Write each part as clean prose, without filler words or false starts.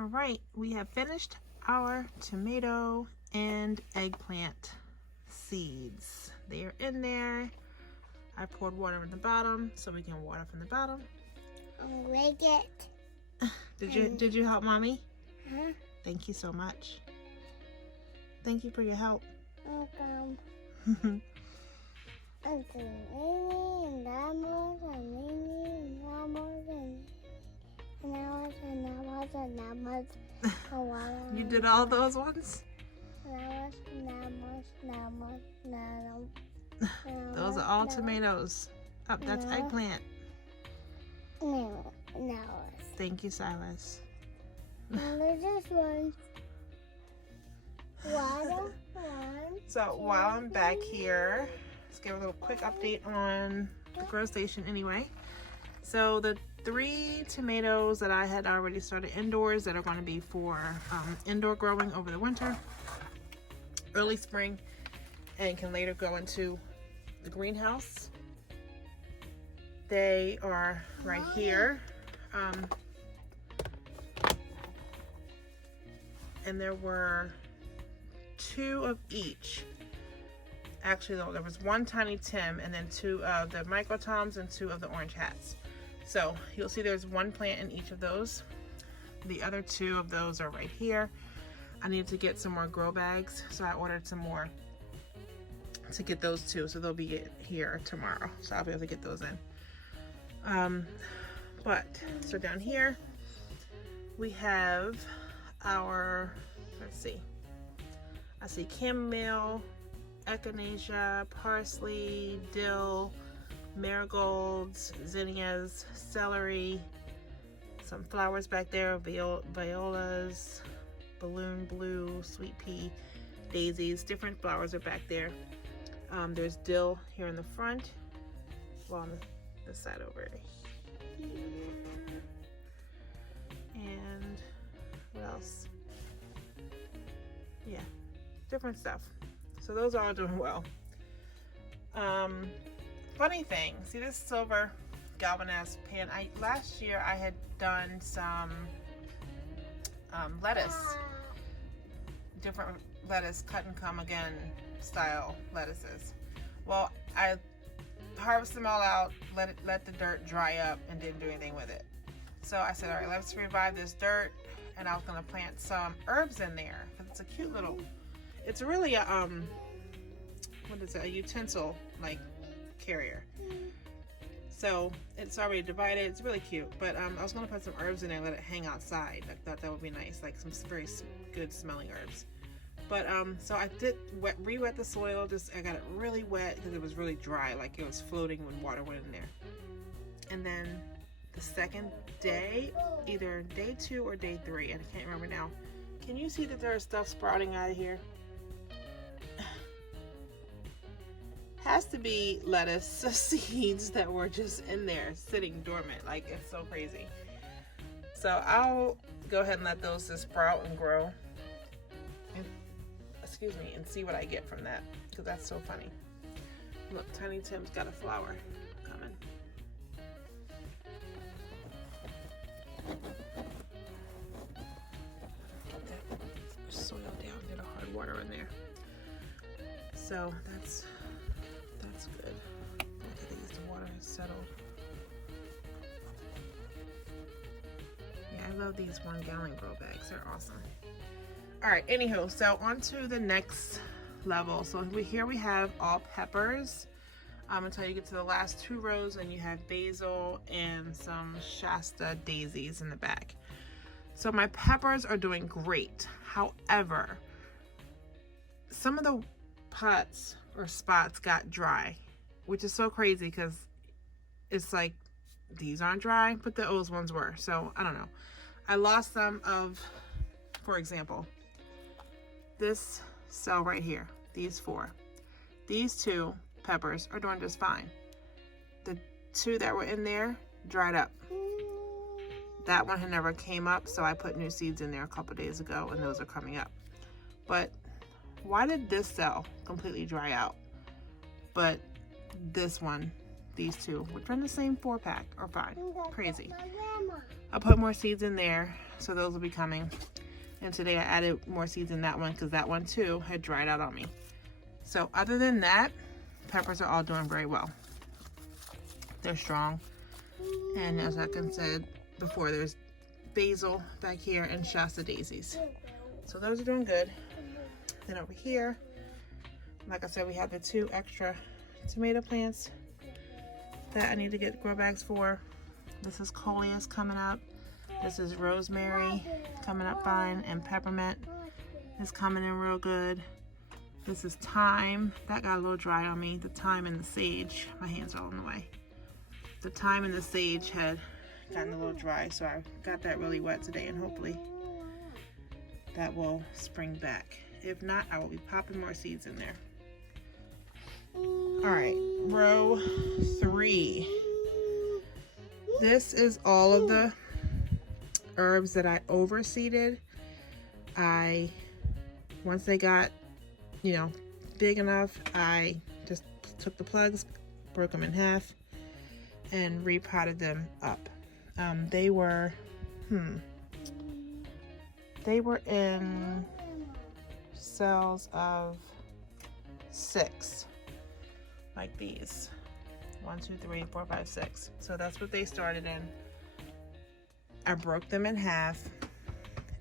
All right, we have finished our tomato and eggplant seeds. They are in there. I poured water in the bottom so we can water from the bottom. I'll lick it. Did you help mommy? Huh? Thank you so much. Thank you for your help. Welcome. You did all those ones? Those are all tomatoes. Oh, that's eggplant. No. Thank you, Silas. There's just one. One. So while I'm back here, let's give a little quick update on the grow station anyway. So the 3 tomatoes that I had already started indoors that are going to be for indoor growing over the winter, early spring, and can later go into the greenhouse. They are right here. And there were 2 of each. Actually, no, there was 1 Tiny Tim and then 2 of the Micro Toms and 2 of the Orange Hats. So you'll see there's 1 plant in each of those. The other 2 of those are right here. I need to get some more grow bags, so I ordered some more to get those 2. So they'll be here tomorrow. So I'll be able to get those in. So down here we have our, let's see, I see chamomile, echinacea, parsley, dill, marigolds, zinnias, celery, some flowers back there, violas, balloon blue, sweet pea, daisies, different flowers are back there. There's dill here in the front, well, on this side over here. And what else? Yeah, different stuff. So those are all doing well. Funny thing, see this silver galvanized pan? Last year I had done some lettuce, different lettuce, cut and come again style lettuces. Well, I harvested them all out, let the dirt dry up, and didn't do anything with it. So I said, all right, let's revive this dirt, and I was gonna plant some herbs in there because it's a cute little. It's really a what is it? A utensil like carrier. So it's already divided. It's really cute. But I was gonna put some herbs in there and let it hang outside. I thought that would be nice, like some very good smelling herbs. But so I did re-wet the soil. I got it really wet because it was really dry, like it was floating when water went in there. And then the second day, either day 2 or day 3, and I can't remember now. Can you see that there's stuff sprouting out of here? Has to be lettuce seeds that were just in there sitting dormant. Like, it's so crazy. So I'll go ahead and let those just sprout and grow. And see what I get from that, because that's so funny. Look, Tiny Tim's got a flower coming. Soil down, get a hard water in there. So that's good. Look at these, the water has settled. Yeah, I love these 1 gallon grow bags. They're awesome. All right, anywho, so on to the next level. So here we have all peppers until you get to the last 2 rows, and you have basil and some Shasta daisies in the back. So my peppers are doing great. However, some of the pots or spots got dry, which is so crazy because it's like these aren't dry, but those ones were. So I don't know. I lost some of, for example, this cell right here, these 4. These 2 peppers are doing just fine. The 2 that were in there dried up. That one had never came up, so I put new seeds in there a couple days ago, and those are coming up. But why did this cell completely dry out? But this one, these two, which are in the same 4-pack, are fine. Crazy. I'll put more seeds in there, so those will be coming. And today I added more seeds in that one because that one too had dried out on me. So other than that, peppers are all doing very well. They're strong. And as I said before, there's basil back here and Shasta daisies. So those are doing good. Then over here, like I said, we have the 2 extra tomato plants that I need to get grow bags for. This is coleus coming up. This is rosemary coming up fine, and peppermint is coming in real good. This is thyme. That got a little dry on me. The thyme and the sage. My hands are all in the way. The thyme and the sage had gotten a little dry, so I got that really wet today, and hopefully that will spring back. If not, I will be popping more seeds in there. All right, row 3. This is all of the herbs that I overseeded. Once they got, big enough, I just took the plugs, broke them in half, and repotted them up. They were in cells of 6, like these. 1, 2, 3, 4, 5, 6. So that's what they started in. I broke them in half,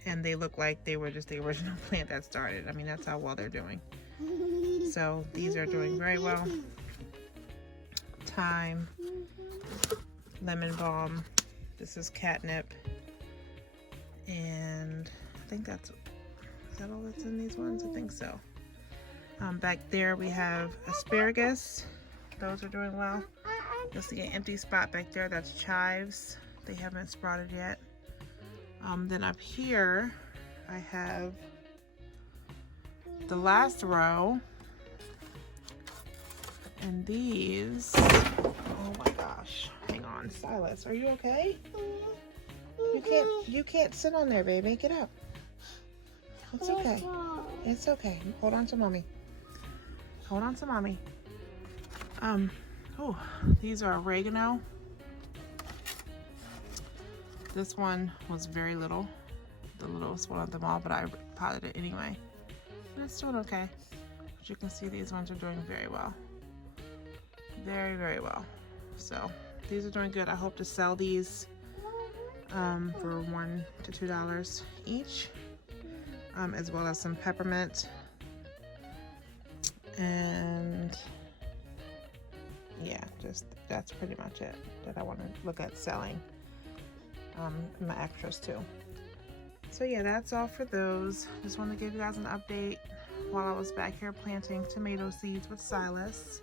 and they look like they were just the original plant that started. I mean, that's how well they're doing. So these are doing very well. Thyme, lemon balm. This is catnip, and I think is that all that's in these ones? I think so. Back there we have asparagus. Those are doing well. You'll see an empty spot back there. That's chives. They haven't sprouted yet. Then up here, I have the last row. And these, oh my gosh. Hang on, Silas, are you okay? You can't sit on there, baby. Get up. It's okay. It's okay. Hold on to mommy. Hold on to mommy. Oh, these are oregano. This one was very little, the littlest one of them all, but I potted it anyway. And it's doing okay. As you can see, these ones are doing very well. Very, very well. So these are doing good. I hope to sell these for $1 to $2 each, as well as some peppermint. And yeah, just that's pretty much it that I want to look at selling. My extras too. So yeah, that's all for those. Just wanted to give you guys an update while I was back here planting tomato seeds with Silas,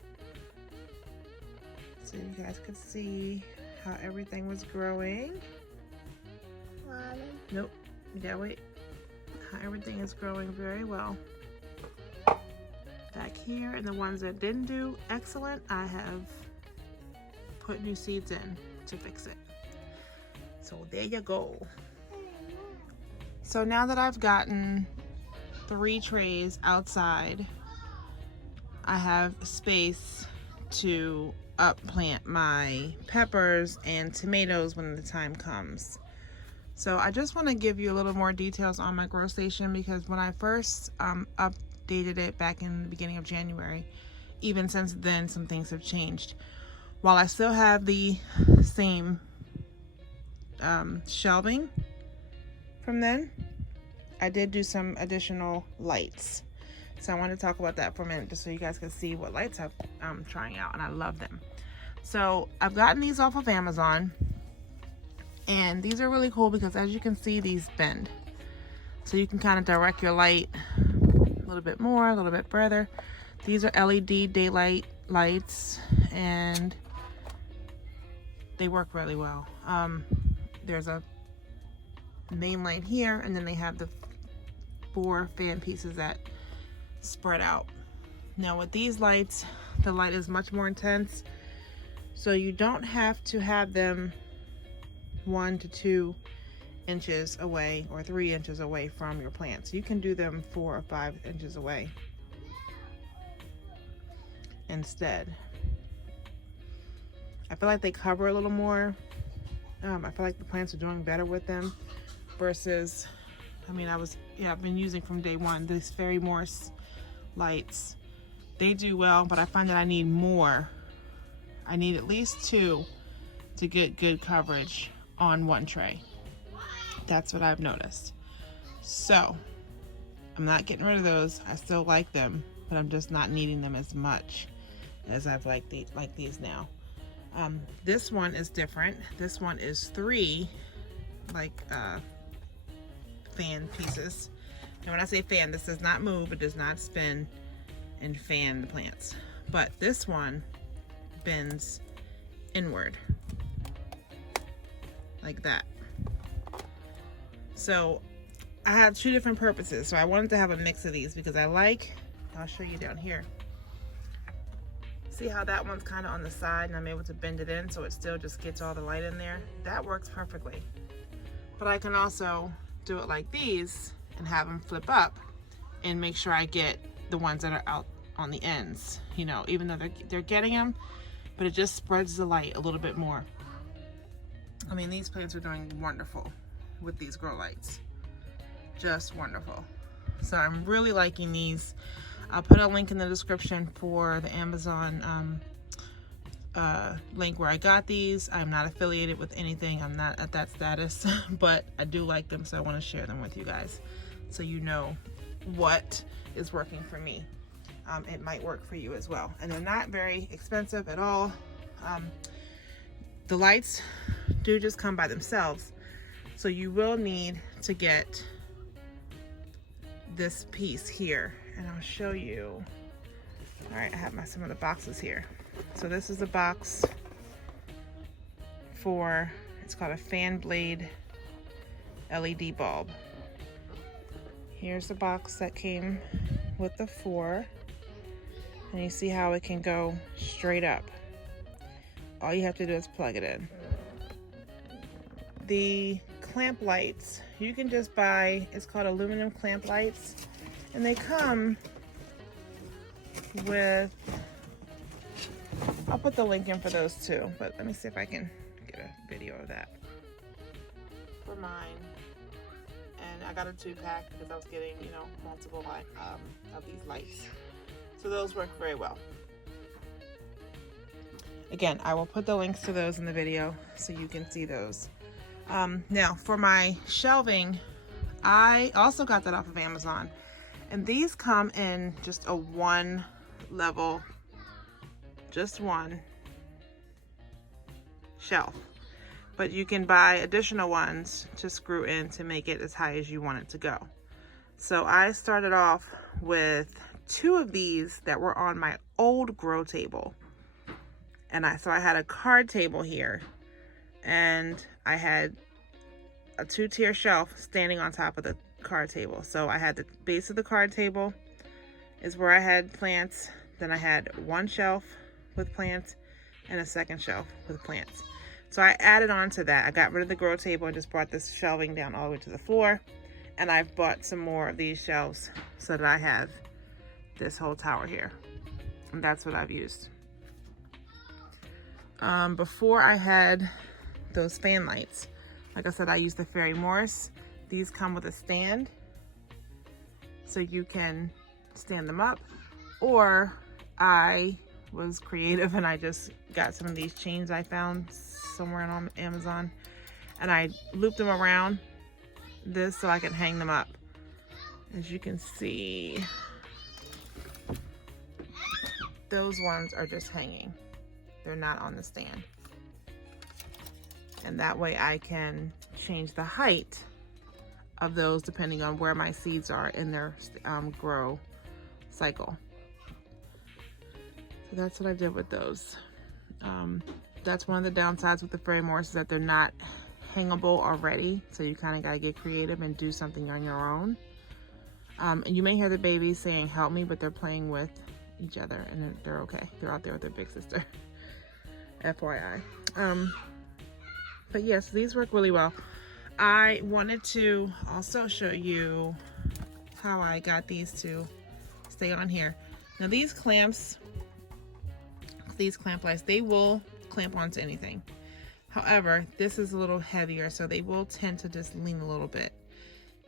so you guys could see how everything was growing. Nope, you gotta wait. How everything is growing very well back here, and the ones that didn't do excellent, I have put new seeds in to fix it. So there you go. So now that I've gotten 3 trays outside, I have space to plant my peppers and tomatoes when the time comes. So I just want to give you a little more details on my grow station, because when I first updated it back in the beginning of January, even since then some things have changed. While I still have the same shelving from then, I did do some additional lights. So I want to talk about that for a minute, just so you guys can see what lights I'm trying out, and I love them. So I've gotten these off of Amazon, and these are really cool because, as you can see, these bend. So you can kind of direct your light a little bit more, a little bit further. These are LED daylight lights, and they work really well. There's a main light here, and then they have the 4 fan pieces that spread out. Now with these lights, the light is much more intense, so you don't have to have them 1 to 2 inches away or 3 inches away from your plants. You can do them 4 or 5 inches away instead. I feel like they cover a little more. I feel like the plants are doing better with them versus, I mean, I've been using from day one these Fairy Morse lights. They do well, but I find that I need more. I need at least 2 to get good coverage on one tray. That's what I've noticed. So I'm not getting rid of those. I still like them, but I'm just not needing them as much as I've liked these now. This one is different. This one is 3 fan pieces. And when I say fan, this does not move, it does not spin and fan the plants. But this one bends inward like that. So I have 2 different purposes. So I wanted to have a mix of these because I'll show you down here. See how that one's kind of on the side and I'm able to bend it in so it still just gets all the light in there? That works perfectly. But I can also do it like these and have them flip up and make sure I get the ones that are out on the ends, you know, even though they're getting them, but it just spreads the light a little bit more. I mean, these plants are doing wonderful with these grow lights. Just wonderful. So I'm really liking these. I'll put a link in the description for the Amazon link where I got these. I'm not affiliated with anything. I'm not at that status, but I do like them, so I want to share them with you guys so you know what is working for me. It might work for you as well. And they're not very expensive at all. The lights do just come by themselves, so you will need to get this piece here, and I'll show you. All right, I have some of the boxes here. So this is the box for, it's called a fan blade LED bulb. Here's the box that came with the 4, and you see how it can go straight up. All you have to do is plug it in. The clamp lights, you can just buy, it's called aluminum clamp lights, and they come with, I'll put the link in for those too, but let me see if I can get a video of that for mine. And I got a 2-pack because I was getting, you know, multiple of these lights. So those work very well. Again, I will put the links to those in the video so you can see those. Now for my shelving, I also got that off of Amazon, and these come in just a 1 level, just 1 shelf, but you can buy additional ones to screw in to make it as high as you want it to go. So I started off with 2 of these that were on my old grow table, and so I had a card table here, and I had a 2-tier shelf standing on top of the card table. So I had the base of the card table is where I had plants. Then I had 1 shelf with plants and a 2nd shelf with plants. So I added on to that. I got rid of the grow table and just brought this shelving down all the way to the floor. And I've bought some more of these shelves so that I have this whole tower here. And that's what I've used. Before I had those fan lights, like I said, I used the Fairy Morse. These come with a stand, so you can stand them up, or I was creative and I just got some of these chains I found somewhere on Amazon, and I looped them around this so I can hang them up. As you can see, those ones are just hanging. They're not on the stand. And that way I can change the height of those depending on where my seeds are in their grow cycle. So that's what I did with those. That's one of the downsides with the Fairy Morse, is that they're not hangable already. So you kind of got to get creative and do something on your own. And you may hear the babies saying, "Help me," but they're playing with each other and they're okay. They're out there with their big sister. FYI. But yes, these work really well. I wanted to also show you how I got these to stay on here. Now these clamps, these clamp lights, they will clamp onto anything. However, this is a little heavier, so they will tend to just lean a little bit.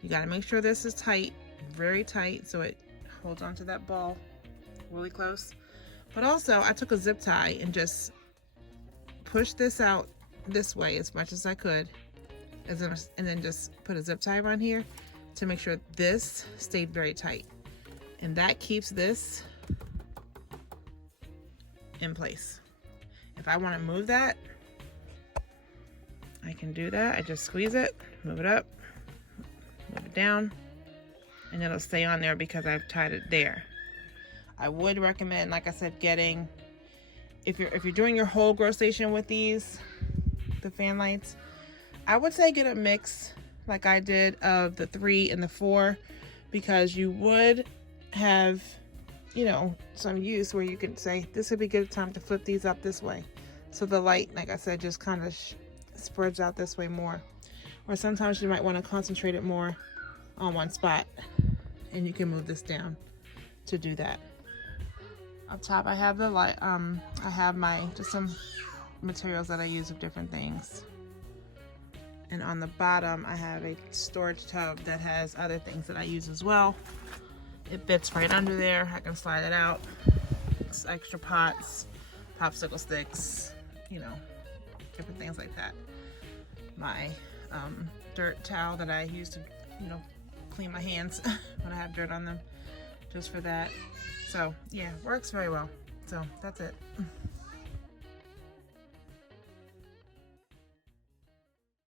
You got to make sure this is tight, very tight, so it holds onto that ball really close. But also, I took a zip tie and just pushed this out this way as much as I could, and then just put a zip tie around here to make sure this stayed very tight. And that keeps this in place. If I want to move that, I can do that. I just squeeze it, move it up, move it down, and it'll stay on there because I've tied it there. I would recommend, like I said, getting, if you're doing your whole grow station with these, the fan lights, I would say get a mix like I did of the 3 and the 4, because you would have, you know, some use where you could say this would be a good time to flip these up this way, so the light, like I said, just kind of spreads out this way more. Or sometimes you might want to concentrate it more on one spot, and you can move this down to do that. Up top I have the light, I have just some materials that I use of different things. And on the bottom I have a storage tub that has other things that I use as well. It fits right under there. I can slide it out. It's extra pots, popsicle sticks, you know, different things like that. My dirt towel that I use to, you know, clean my hands when I have dirt on them, just for that. So yeah, works very well. So that's it.